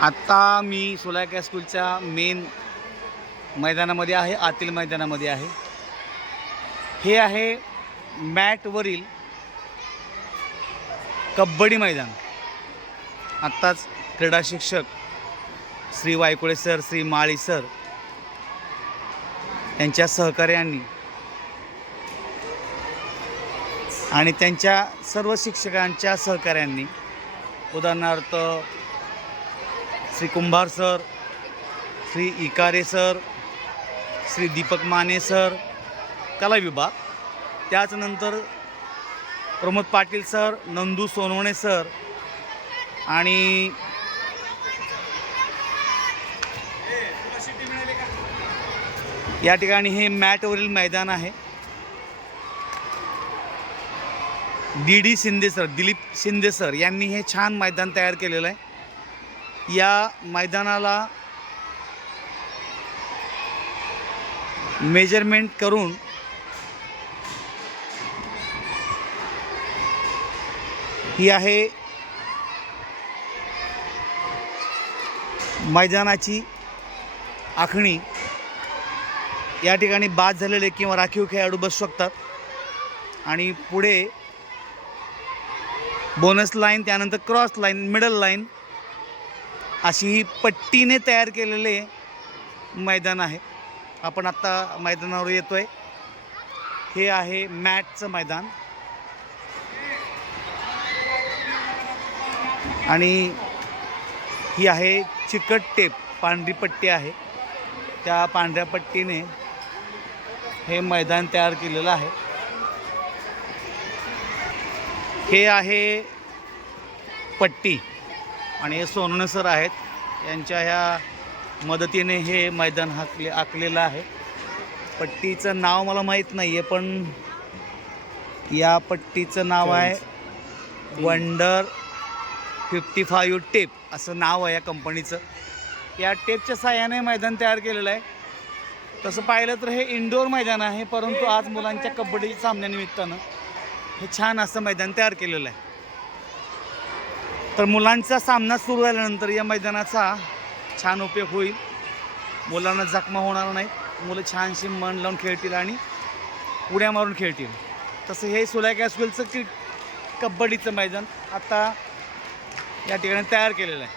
आत्ता मी सोलायका स्कूलच्या मेन मैदानामध्ये आहे, आतील मैदानामध्ये आहे। हे आहे मॅटवरील कबड्डी मैदान। आत्ताच क्रीडा शिक्षक श्री वायकुळे सर, श्री माळी सर यांच्या सहकार्यांनी आणि त्यांच्या सर्व शिक्षकांच्या सहकार्यांनी, उदाहरणार्थ Shri Kumbhar sir, Shri Ikare sir, Shri Deepak Mane sir कला विभाग, त्याचनंतर प्रमोद पाटील सर, नंदू सोनवणे सर आणि या ठिकाणी हे मॅटवरील मैदान आहे। D Shinde sir, Dilip Shinde sir यांनी हे छान मैदान तयार केलेलं आहे। या मैदानाला मेजरमेंट करून ही आहे मैदानाची आखणी। या ठिकाणी बाद झालेले किंवा राखीव खेळाडू बसू शकतात आणि पुढे बोनस लाईन, त्यानंतर क्रॉस लाईन, मिडल लाईन अशी ही पट्टीने तयार केलेले मैदान आहे। आपण आत्ता मैदानावर येतोय। हे आहे मॅटचं मैदान आणि ही आहे चिकट टेप, पांढरी पट्टी आहे। त्या पांढऱ्या पट्टीने हे मैदान तयार केलेलं आहे। हे आहे पट्टी आणि हे सोनवणे सर आहेत, यांच्या ह्या मदतीने हे मैदान आखलेलं आहे। पट्टीचं नाव मला माहीत नाही आहे, पण या पट्टीचं नाव आहे वंडर 55 टेप असं नाव आहे या कंपनीचं। या टेपच्या साहाय्याने मैदान तयार केलेलं आहे। तसं पाहिलं तर हे इंडोर मैदान आहे, परंतु आज मुलांच्या कबड्डी सामन्यानिमित्तानं हे छान असं मैदान तयार केलेलं आहे। तर मुलांचा सामना सुरू झाल्यानंतर या मैदानाचा छान उपयोग होईल, मुलांना जखमा होणार नाही, मुलं छानशी मन लावून खेळतील आणि उड्या मारून खेळतील। तसं हे सोलायका स्कूलचं कबड्डीचं मैदान आता या ठिकाणी तयार केलेलं आहे।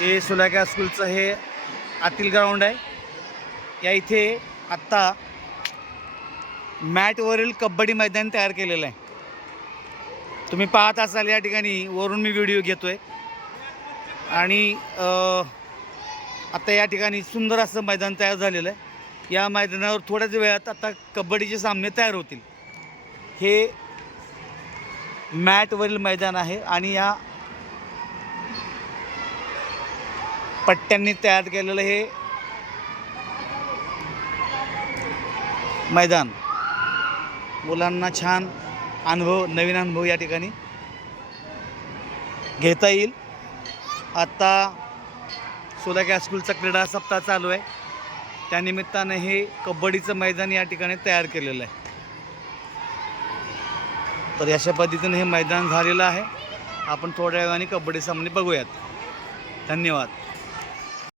हे सोलायका स्कूलचं हे आतील ग्राउंड आहे। या इथे आत्ता मॅटवरील कबड्डी मैदान तयार केलेलं आहे। तुम्ही पाहत असाल या ठिकाणी वरून मी व्हिडिओ घेतोय आणि आता या ठिकाणी सुंदर असं मैदान तयार झालेलं आहे। या मैदानावर थोड्याच वेळात आता कबड्डीचे सामने तयार होतील। हे मॅटवरील मैदान आहे आणि या पट्ट्यांनी तयार केलेलं हे मैदान मुलांना छान अनुभव, नवीन अनुभव या ठिकाणी घेता येईल। आता सोलायका स्कूलचा क्रीडा सप्ताह चालू आहे, त्यानिमित्ताने हे कबड्डीचं मैदान या ठिकाणी तयार केलेलं आहे। तर अशा पद्धतीने हे मैदान झालेलं आहे। आपण थोड्या वेळाने कबड्डी सामने बघूयात। धन्यवाद।